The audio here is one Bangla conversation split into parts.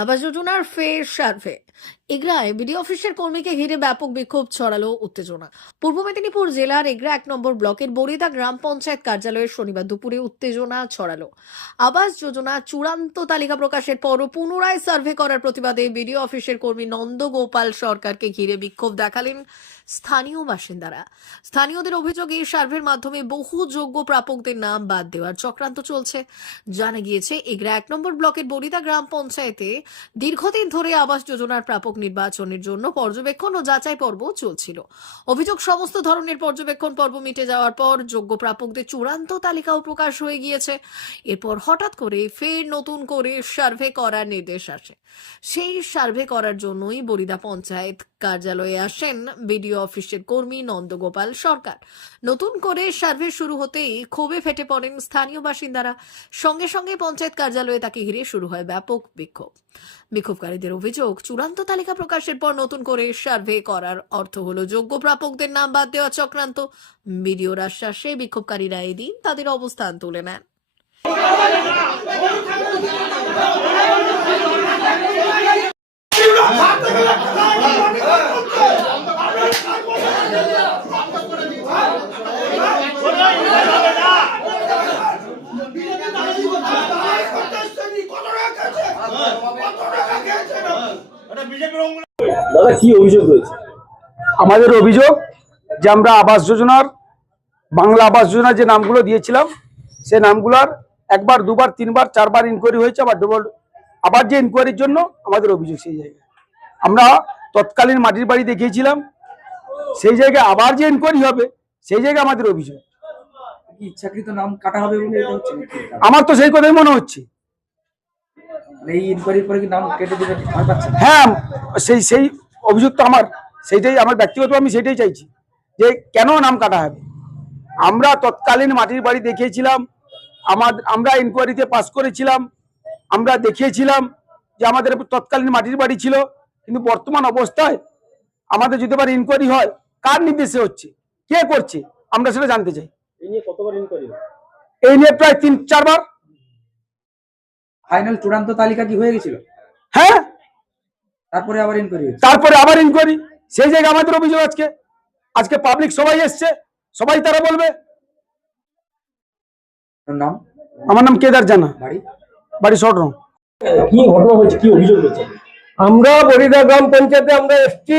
আবাস যোজনার ফের সার্ভে। এগরায় বিডি অফিসের কর্মীকে ঘিরে ব্যাপক বিক্ষোভ ছড়ালো উত্তেজনা। পূর্ব মেদিনীপুর জেলার এগরা এক নম্বর ব্লকের বরিদা গ্রাম পঞ্চায়েত কার্যালয়ে শনিবার দুপুরে উত্তেজনা ছড়ালো। আবাস যোজনা চূড়ান্ত তালিকা প্রকাশের পরও পুনরায় সার্ভে করার প্রতিবাদে বিডিও অফিসের কর্মী নন্দগোপাল সরকারকে ঘিরে বিক্ষোভ দেখালেন স্থানীয় বাসিন্দারা। স্থানীয়দের অভিযোগ এই সার্ভের মাধ্যমে বহু যোগ্য প্রাপকদের নাম বাদ দেওয়ার চক্রান্ত চলছে। জানা গিয়েছে, এগরা এক নম্বর ব্লকের বরিদা গ্রাম পঞ্চায়েতে দীর্ঘদিন ধরে আবাস যোজনার প্রাপক নির্বাচনের জন্য পর্যবেক্ষণ ও যাচাই পর্ব চলছিল। অভিযোগ সমস্ত ধরনের পর্যবেক্ষণ পর্ব মিটে যাওয়ার পর যোগ্য প্রাপকদের চূড়ান্ত তালিকাও প্রকাশ হয়ে গিয়েছে। এরপর হঠাৎ করে ফের নতুন করে সার্ভে করার নির্দেশ আসে। সেই সার্ভে করার জন্যই বরিদা পঞ্চায়েত কার্যালয়ে আসেন বিডিও অফিসের কর্মী নন্দগোপাল সরকার। নতুন করে সার্ভে শুরু হতেই ক্ষোভে ফেটে পড়েন স্থানীয় বাসিন্দারা। সঙ্গে সঙ্গে পঞ্চায়েত কার্যালয়ে তাকে ঘিরে শুরু হয় ব্যাপক বিক্ষোভ। বিক্ষোভকারীদের অভিযোগ, চূড়ান্ত তালিকা প্রকাশের পর নতুন করে সার্ভে করার অর্থ হলো যোগ্য প্রাপকদের নাম বাদ দেওয়া চক্রান্ত। বিডিওর আশ্বাসে বিক্ষোভকারীরা এদিন তাদের অবস্থান তুলে নেন। দাদা কি অভিযোগ রয়েছে? আমাদের অভিযোগ যে আমরা আবাস যোজনার বাংলা আবাস যোজনার যে নামগুলো দিয়েছিলাম সে নামগুলোর একবার দুবার তিনবার চারবার ইনকোয়ারি হয়েছে আবার ডবল আবার যে ইনকোয়ারির জন্য আমাদের অভিযোগ সেই জায়গায়। আমরা তৎকালীন মাটির বাড়ি দেখিয়েছিলাম সেই জায়গায় আবার যে ইনকোয়ারি হবে সেই জায়গায় আমাদের অভিযোগ। ইচ্ছাকৃত নাম কাটা হবে? আমার তো সেই কথাই মনে হচ্ছে। এই ইনকোয়ারির পরে কি নাম কেটে দেবে ভয় পাচ্ছেন হ্যাঁ সেই সেই অভিযোগ তো আমার সেইটাই আমার ব্যক্তিগত আমি সেটাই চাইছি যে কেন নাম কাটা হবে? আমরা তৎকালীন মাটির বাড়ি দেখিয়েছিলাম আমার আমরা ইনকোয়ারিতে পাস করেছিলাম আমরা দেখিয়েছিলাম যে আমাদের তৎকালীন মাটির বাড়ি ছিল কিন্তু বর্তমান অবস্থায় আমাদের যদি আবার ইনকোয়ারি হয় কার নির্দেশে হচ্ছে? কে করছে? আমরা সেটা জানতে চাই। এই নিয়ে কতবার ইনকোয়ারি এই নিয়ে প্রায় তিন চারবার ফাইনাল চূড়ান্ত তালিকা কি হয়ে গেছিল? হ্যাঁ। তারপরে আবার ইনকোয়ারি তারপরে আবার ইনকোয়ারি সেই জায়গায় আমাদের অভিযোগ আজকে। আজকে পাবলিক সবাই এসছে। সবাই তারা বলবে। নাম? আমার নাম কেদার জানা। বাড়ি? বাড়ি শর্টরং কি ঘটনা হয়েছে? কি অভিযোগ হয়েছে? আমরা বরিদা গ্রাম পঞ্চায়েতে আমরা এসছি।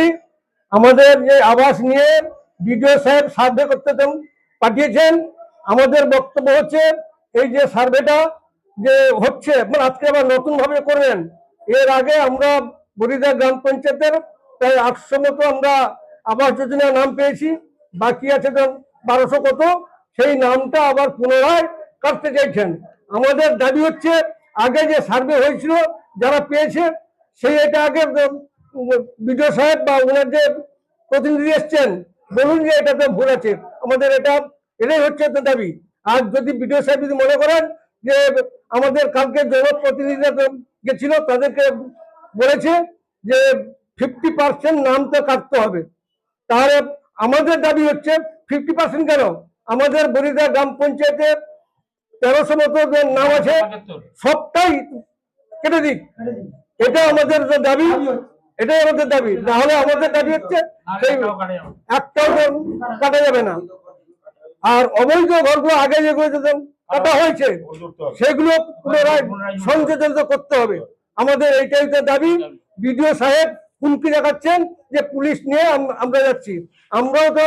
আমাদের যে আবাস নিয়ে বিডিও সাহেব সার্ভে করতে পাঠিয়েছেন। আমাদের বক্তব্য হচ্ছে এই যে সার্ভেটা যে হচ্ছে মানে আজকে আবার নতুন ভাবে করবেন। এর আগে আমরা বরিদা গ্রাম পঞ্চায়েতের প্রায় আটশো মতো আমরা আবাস যোজনার নাম পেয়েছি। বাকি আছে তো বারোশো কত, সেই নামটা আবার পুনরায় কাটতে চাইছেন। আমাদের দাবি হচ্ছে, আগে যে সার্ভে হয়েছিল, যারা পেয়েছে, সেই এটা আগে বিডিও সাহেব বা ওনার যে প্রতিনিধি এসছেন, বলুন যে এটা এটাতে ভুল আছে। আমাদের এটা, এটাই হচ্ছে তো দাবি। আর যদি বিডিও সাহেব যদি মনে করেন যে আমাদের কালকে জনপ্রতিনিধিরা তো গেছিল, তাদেরকে বলেছে যে ফিফটি পার্সেন্ট নাম তো কাটতে হবে। তাহলে আমাদের দাবি হচ্ছে ফিফটি পার্সেন্ট কেন? আমাদের বরিদা গ্রাম পঞ্চায়েতের তেরোশো মতো নাম আছে, সবটাই কেটে দিক। এটা আমাদের দাবি, এটাই আমাদের দাবি। নাহলে আমাদের দাবি হচ্ছে একটাও কাটা যাবে না। আর অবৈধ ঘরগুলো আগে যেগুলো যেরকম কাটা হয়েছে। সেগুলো পুনরায় সংযোজন করতে হবে। আমাদের এইটাই তো দাবি। বিডিও সাহেব হুমকি দেখাচ্ছেন যে পুলিশ নিয়ে আমরা যাচ্ছি। আমরাও তো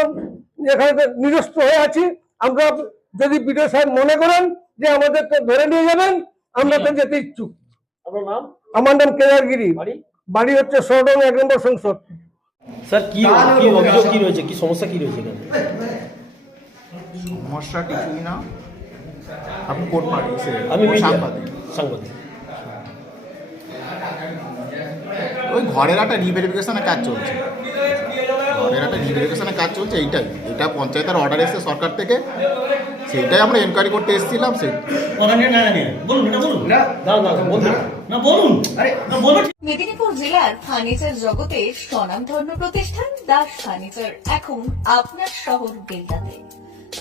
এখানে নিরস্ত হয়ে আছি। আমরা যদি বিডিও সাহেব মনে করেন যে আমাদের তো ধরে নিয়ে যাবেন আমরা তো যেতে ইচ্ছুক। আমার নাম কেদারগিরি বাড়ি? হচ্ছে সরডং এক নম্বর সংসদ। স্যার কি কি অভিযোগ কি রয়েছে? কি সমস্যা কি রয়েছে সমস্যা কিছুই না। আপনি কোর্ট পাঠিয়েছে আমি সাংবাদিক? সাংবাদিক। ওই ঘরের একটা রিভেরিফিকেশনের কাজ চলছে। ঘরের একটা রিভেরিফিকেশনের কাজ চলছে এইটাই। এটা পঞ্চায়েতের অর্ডার এসেছে সরকার থেকে। সেইটাই আমরা এনকোয়ারি করতে এসেছিলাম সেই মেদিনীপুর জেলার ফার্নিচার জগতে স্বনামধন্য প্রতিষ্ঠান দাস ফার্নিচার। এখন আপনার শহর বেলদাতে